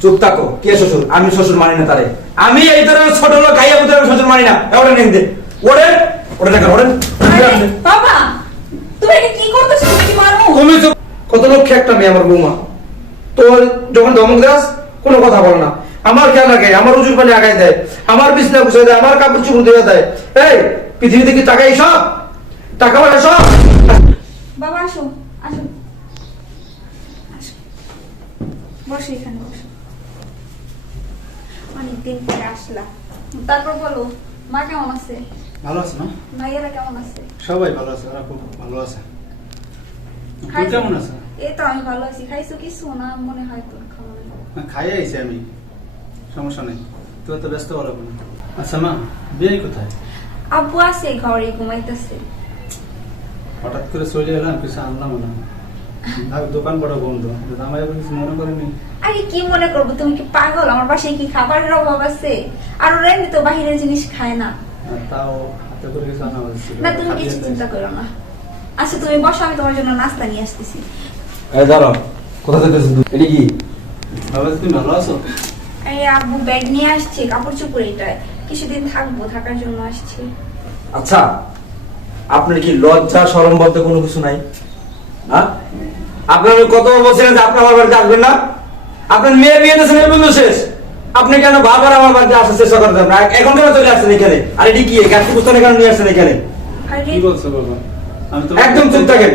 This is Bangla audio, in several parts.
চুপ থাকো। কে শ্বশুর? আমি শ্বশুর মানি না তারে। আমি এই ধরনের ছোট লোক খাইয়া বুঝে শ্বশুর মানি না। ওটা নেন দে। ওটা দেখেন ওড়েন আরে, বাবা তুমি এটা কি করতেছো? তুমি মারো? তুমি চুপ কত একটা মেয়ে আমার বৌমা। তোর যখন ধমক দেস কোনো কথা বলে না। আমার খেয়াল রাখে আমার উজুর পানি আগায় দেয় আমার বিছনা গুছিয়ে দেয় আমার কাপড় চুপড় দিয়ে দেয়। এই পৃথিবীতে কি টাকা সব টাকা পয়সা সব? বাবা আসো আসো। আসো। বসো এখানে বসো। অনেকদিন পরে আসলা। তারপর বলো মা কেমন আছে? ভালো আছে না ভাইয়েরা কেমন আছে? সবাই ভালো আছে ওরা খুব ভালো আছে। তুই কেমন আছে? এই তো আমি ভালো আছি। খাইছো কিছু? না মনে হয় তোর খাওয়া হ্যাঁ, খাইয়ে আইছি আমি। সমস্যা নেই। তুই তো ব্যস্ত না। আচ্ছা মা বিয়ে কোথায়? আব্বু আছে ঘরে ঘুমাইতেছে। হঠাৎ করে চলে এলাম কিছু আনলাম না। দোকান বড় বন্ধ। আমার এবার কিছু মনে করেনি? আরে কি মনে করব তুমি কি পাগল? আমার বাসায় কি খাবারের অভাব আছে? আর ওরা এমনি তো বাহিরের জিনিস খায় না। তাও হাতে করে কিছু আনা না তুমি কিছু চিন্তা করো না। আচ্ছা তুমি বসো আমি তোমার জন্য নাস্তা নিয়ে আসতেছি। এই দাঁড়াও কোথা থেকে এসেছ তুমি? এটা কি? বাবা তুমি ভালো আছো? এই আব্বু ব্যাগ নিয়ে আসছে কাপড় চোপড় এটায় কিছুদিন থাকব থাকার জন্য আসছে। আচ্ছা আপনার কি লজ্জা শরম বলতে কোনো কিছু নাই? হ্যাঁ আপনার কত বলছিলেন যে আপনি আমার বাড়িতে আসবেন না? আপনার মেয়ে বিয়ে দিয়েছেন এই বন্ধু শেষ। আপনি কেন বারবার আমার বাড়িতে আসার চেষ্টা করতেন না এখন কেন চলে আসছেন এখানে? আর এটি কি? গাছটি পুস্তকে কেন নিয়ে আসছেন এখানে? কি বলছো বাবা? একদম চুপ থাকেন।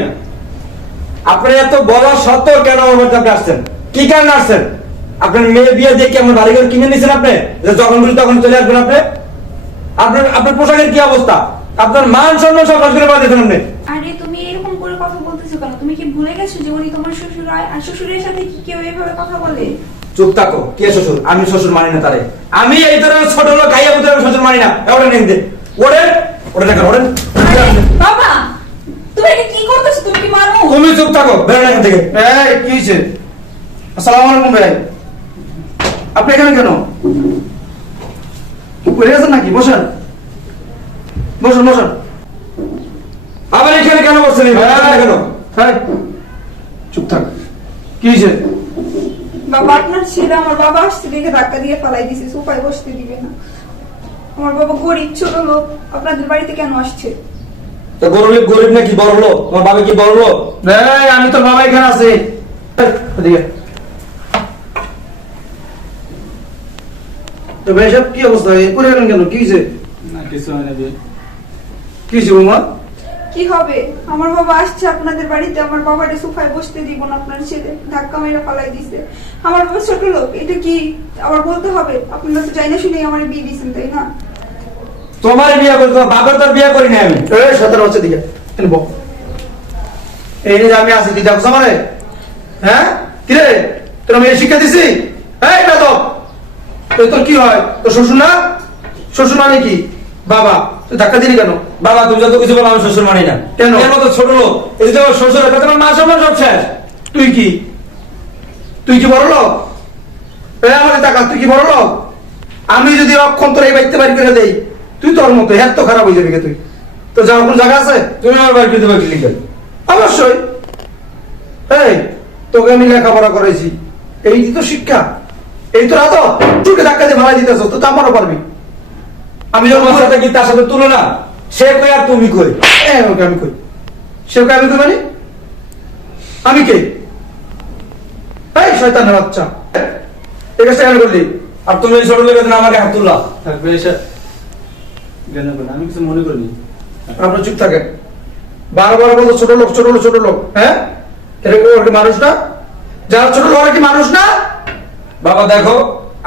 আপনি এত বলা সত্ত্বেও কেন আমার বাড়িতে আপনি আসছেন? কি কারণে আসছেন? আপনার মেয়ে বিয়ে দিয়ে কি আমার বাড়ি ঘর কিনে নিয়েছেন আপনি? যে যখন বলি তখন চলে আসবেন আপনি? আপনার আপনার পোশাকের কি অবস্থা? আপনার মান সম্মান সব নষ্ট করে আপনি আরে তুমি এরকম করে কথা বলতেছো কেন তুমি কি ভুলে গেছো যে উনি তোমার শ্বশুর? হয় আর শ্বশুরের সাথে কি কেউ এভাবে কথা বলে? চুপ থাকো। কে শ্বশুর? আমি শ্বশুর মানি না তারে। আমি এই ধরনের ছোট লোক খাইয়া বুঝে শ্বশুর মানি না। ওটা নেন দে। ওড়েন ওটা দেখেন আরে, বাবা তুমি এটা কি করতেছো? তুমি কি মারো? তুমি চুপ থাকো বেরোন এখান থেকে। এই কি হয়েছে আসসালামু আলাইকুম ভাই। আপনি এখানে কেন? পড়ে গেছেন নাকি? বসেন। বসেন বসেন। আবার এখানে কেন বসছেন? কেন? হ্যাঁ চুপ থাক। কি হয়েছে? বাবা আপনার ছেলে আমার বাবা আসছে দেখে ধাক্কা দিয়ে ফালাই দিছে সোফায় বসতে দিবে না। আমার বাবা গরিব ছোট লোক আপনাদের বাড়িতে কেন আসছে? তো গরিব গরিব নাকি বড় লোক? তোমার বাবা কি বড় লোক? এই, আমি তো বাবা এখানে আছি। তো ভাই সাহেব কি অবস্থা? এ করে গেলেন কেন? কি হয়েছে? না কিছু হয় না বিয়ে কি হয়েছে বৌমা? কি হবে? আমার বাবা আসছে আপনাদের বাড়িতে আমার বাবারে সোফায় বসতে দিব না আপনার ছেলে ধাক্কা মেরে ফালাই দিছে। আমার বাবা ছোট লোক এটা কি আবার বলতে হবে? আপনারা তো যাই না শুনে আমার বিয়ে দিয়েছেন তাই না? তোমার বিয়ে করি তোমার বাবার তো বিয়ে করি না আমি। এই সতেরো হচ্ছে দিকে বক। এই যে আমি আছি তুই দেখো আমারে? হ্যাঁ? কিরে তোর আমি শিক্ষা দিছি? এই তো তোর কি হয়? তোর শ্বশুর না? শ্বশুর মানে কি? বাবা। ধাক্কা দিলি কেন? বাবা তুমি যত কিছু বলো আমি শ্বশুর মানি না। কেন? এর মতো ছোট লোক এই যে তোমার শ্বশুর এটা তোমার মা সম্মান সব শেষ। তুই কি? তুই কি বড় লোক? এই আমাদের টাকা তুই কি বড় লোক? আমি যদি অক্ষণ তোর এই বাড়িতে বাড়ি করে দেই তুই তোর মতো হ্যাঁ তো খারাপ হয়ে যাবি গে তুই? তো যাওয়ার কোন জায়গা আছে? তুমি আমার বাড়িতে দেবে ক্লিনিক্যাল অবশ্যই। এই তোকে আমি লেখাপড়া করেছি এই তো শিক্ষা এই তো রাত চুকে ধাক্কা দিয়ে ভাড়া দিতেছ তো তা আমারও পারবি। আমি যখন সাথে কি তার সাথে তুলনা সে কই আর তুমি কই? ওকে আমি কই। সে ওকে আমি কই মানে? আমি কে? এই শয়তানের বাচ্চা। এই কাজটা কেন করলি? আর তুমি এই ছোট লোকের জন্য আমাকে হাত তুললা। থাকবে এসে করে আমি কিছু মনে করিনি। আপনার চুপ থাকে বারো বারো বলতো ছোট লোক ছোট লোক ছোট লোক হ্যাঁ? এরকম মানুষ না? যারা ছোট লোক ওরা কি মানুষ না? বাবা দেখো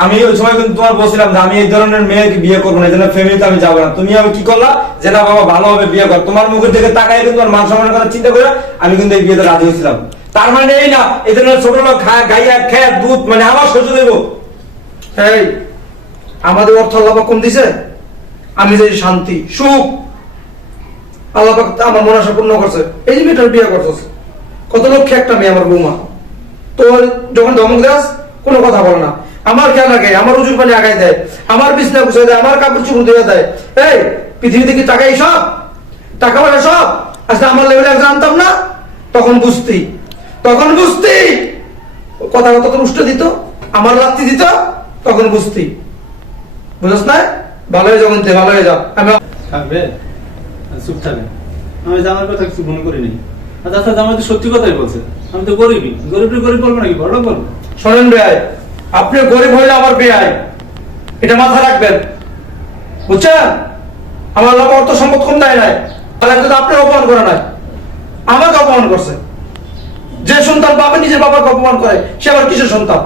আমি ওই সময় কিন্তু তোমার বলছিলাম যে আমি এই ধরনের মেয়েকে বিয়ে করব না, এই ফ্যামিলিতে আমি যাব না। তুমি আমি কি করলা? যে না বাবা ভালোভাবে বিয়ে কর। তোমার মুখের দিকে তাকাই কিন্তু মান সম্মানের কথা চিন্তা করে আমি কিন্তু এই বিয়েতে রাজি হয়েছিলাম। তার মানে এই না, এই ধরনের ছোট লোক গাইয়া খেয়ে দুধ মানে আমার শ্বশুর দেবো। এই, আমাদের অর্থ আল্লাহ কম দিছে? আমি যে শান্তি, সুখ, আল্লাহ পাক আমার মনে আশা পূর্ণ করছে। এই যে মেয়েটার বিয়ে করতেছে কত লক্ষ্যে একটা মেয়ে আমার বৌমা? তোর যখন ধমক দেস কোনো কথা বলে না। আমার খেয়াল রাখে আমার উজুর পানি আগায় দেয় আমার বিছনা গুছিয়ে দেয় আমার কাপড় চুপড় দিয়ে দেয়। এই পৃথিবীতে কি টাকাই সব? টাকা পয়সা সব? আজকে আমার লেভেলে জানতাম না? তখন বুঝতি তখন বুঝতি। কথা কথা তো উষ্ঠ দিত আমার লাত্তি দিত তখন বুঝতি। বুঝছ না ভালো হয়ে যখন ভালো হয়ে যাও। আমি থাকবে? চুপ থাকে আমি জামার কথা কিছু মনে করিনি আর তাছাড়া জামাই তো সত্যি কথাই বলছে। আমি তো গরিবই। গরিবই গরিব বলব নাকি? বড় বলব? শোনেন আপনি গরিব হইলে আমার বেআই এটা মাথা রাখবেন। বুঝছেন? আমার লোক অর্থ সম্পদ কম দেয় নাই। তাহলে কিন্তু আপনার অপমান করে নাই। আমাকে অপমান করছে। যে সন্তান বাবা নিজের বাবাকে অপমান করে, সে আবার কিসের সন্তান?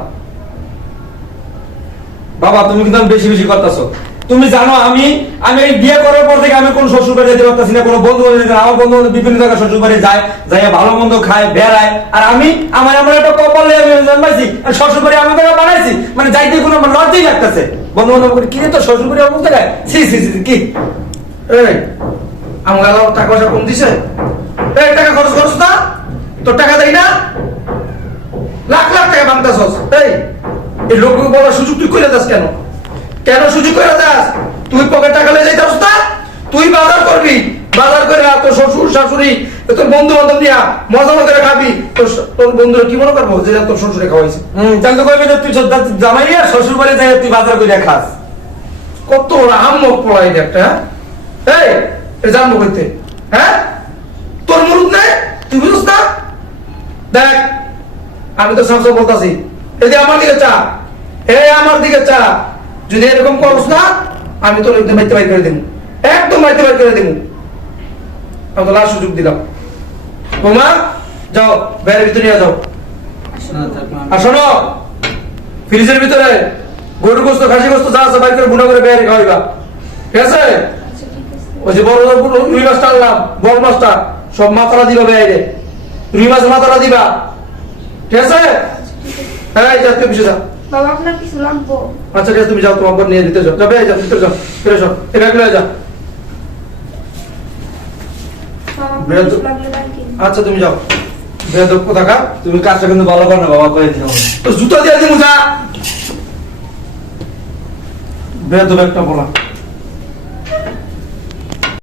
বাবা, তুমি কিন্তু বেশি বেশি করতেছো। তুমি জানো আমি আমি বিয়ে করার পর থেকে আমি কোন শ্বশুর বাড়ি যেতে পারতেছি না, কোনো বন্ধু যেতে- আমার বন্ধু বান্ধব বিভিন্ন জায়গায় শ্বশুর বাড়ি যায়, যাইয়া ভালো মন্দ খায়, বেড়ায়। আর আমি, আমার আমার একটা কপালে আমি জন্মাইছি, আর শ্বশুর বাড়ি জায়গায় বানাইছি মানে যাইতে কোনো আমার লজ্জাই লাগতেছে। বন্ধু বান্ধব কি তোর শ্বশুর বাড়ি অমুক জায়গায় সি সি সি কি? এই আমার টাকা পয়সা কম দিছে? টাকা খরচ করছ না? তোর টাকা দেই না? লাখ লাখ টাকা ভাঙতেছস এই এই বলার সুযোগ তুই করে দাস কেন? কেন সুযোগ করে দাস? তুই পকেট টাকা লয়ে যাইতাস না? তুই বাজার করবি। বাজার করে আর তোর শ্বশুর শাশুড়ি তোর বন্ধু বান্ধব নিয়া মজা মজা করে খাবি। তোর বন্ধুরা কি মনে করব যে তোর শ্বশুরে খাওয়াইছে? তাহলে তো কইবে যে তুই জামাই আর শ্বশুর বাড়ি যাই তুই বাজার করে খাস। কত আহম্মক পড়া এটা একটা? এই এটা জানব করতে হ্যাঁ? তোর মুরুদ নেই? তুই বুঝছ না? দেখ আমি তো সবসময় বলতাছি। এই যে আমার দিকে চা। এই আমার দিকে চা। যদি এরকম করস না, আমি তোর একদম মাইতে বাইর করে দেবো একদম মাইতে বাইর করে দেবো আমি তো লাস্ট সুযোগ দিলাম। বোমা, যাও, বাইরের ভিতরে যাও। আর শোনো, ফ্রিজের ভিতরে গরু গোস্ত খাসি গোস্ত যা আছে বাইর করে বুনা করে বেয়ারে খাওয়াইবা। ঠিক আছে? ওই যে বড় রুই মাছটা আনলাম, বড় মাছটা, সব মাথাটা দিবা বেয়ারে রুই মাছ মাথাটা দিবা। ঠিক আছে? হ্যাঁ যা, তুই পিছিয়ে যা। বাবা আপনার কিছু লাগবো? আচ্ছা ঠিক আছে তুমি যাও তোমার বোন নিয়ে দিতে যাও। যাবে যাও যাও ফিরে যাও এই ব্যাগ লয়ে যা। বাবা আপনার বেরো তো। কিছু লাগলে ডাকেন আচ্ছা তুমি যাও। বেদক কোথাকা তুমি কাজটা কিন্তু ভালো কর না বাবা দিও তো জুতো দিয়ে দিমু যা বেদক একটা বলা